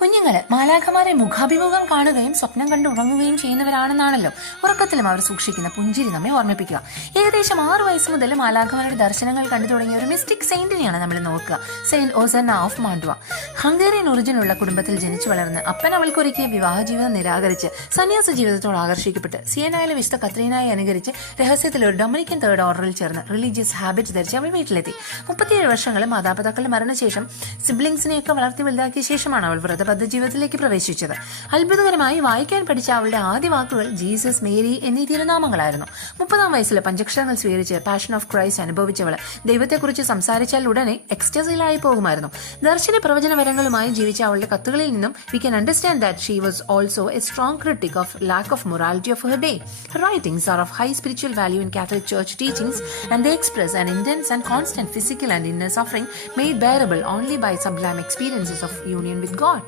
കുഞ്ഞുങ്ങള് മാലാഖമാരെ മുഖാഭിമുഖം കാണുകയും സ്വപ്നം കണ്ട് ഉറങ്ങുകയും ചെയ്യുന്നവരാണെന്നാണല്ലോ ഉറക്കത്തിലും അവർ സൂക്ഷിക്കുന്ന പുഞ്ചിരി നമ്മെ ഓർമ്മിപ്പിക്കുക. ഏകദേശം 6 വയസ്സ് മുതൽ മാലാഖമാരുടെ ദർശനങ്ങൾ കണ്ടു തുടങ്ങിയ ഒരു മിസ്റ്റിക് സെയിന്റിനെയാണ് നമ്മൾ നോക്കുക. Saint Osanna of Mantua. Hungarian ഒറിജിനുള്ള കുടുംബത്തിൽ ജനിച്ചു വളർന്ന് അപ്പൻ അവൾക്കൊരുക്കിയ വിവാഹ ജീവിതം നിരാകരിച്ച് സന്യാസ ജീവിതത്തോട് ആകർഷിക്കപ്പെട്ട് സിയനായിലെ വിശുദ്ധ കത്രീനായി അനുകരിച്ച് രഹസ്യത്തിൽ ഒരു ഡൊമിനിക്കൻ തേർഡ് ഓർഡറിൽ ചേർന്ന് റിലീജിയസ് ഹാബിറ്റ് ധരിച്ച് അവൾ വീട്ടിലെത്തി. 37 വർഷങ്ങൾ മാതാപിതാക്കളുടെ മരണശേഷം സിബ്ലിങ്സിനെയൊക്കെ വളർത്തി വലുതാക്കിയ ശേഷമാണ് അവൾ വ്രതബദ്ധ ജീവിതത്തിലേക്ക് പ്രവേശിച്ചത്. അത്ഭുതകരമായി വായിക്കാൻ പഠിച്ച അവളുടെ ആദ്യ വാക്കുകൾ ജീസസ്, മേരി എന്നീ തിരുനാമങ്ങളായിരുന്നു. 30-ാം വയസ്സിൽ പഞ്ചക്ഷരങ്ങൾ സ്വീകരിച്ച് പാഷൻ ഓഫ് ക്രൈസ്റ്റ് അനുഭവിച്ചവൾ ദൈവത്തെക്കുറിച്ച് സംസാരിച്ചാൽ ഉടനെ എക്സ്റ്റസിയിലായി പോകുമായിരുന്നു. ദർശന പ്രവചന വരങ്ങളുമായി ജീവിച്ച അവളുടെ കത്തുകളിൽ നിന്നും we can understand that she was also a strong critic of lack of morality of her day. Her writings are of high spiritual value in Catholic Church teachings, and they express an intense and constant physical and inner suffering made bearable only by sublime experiences of union with God.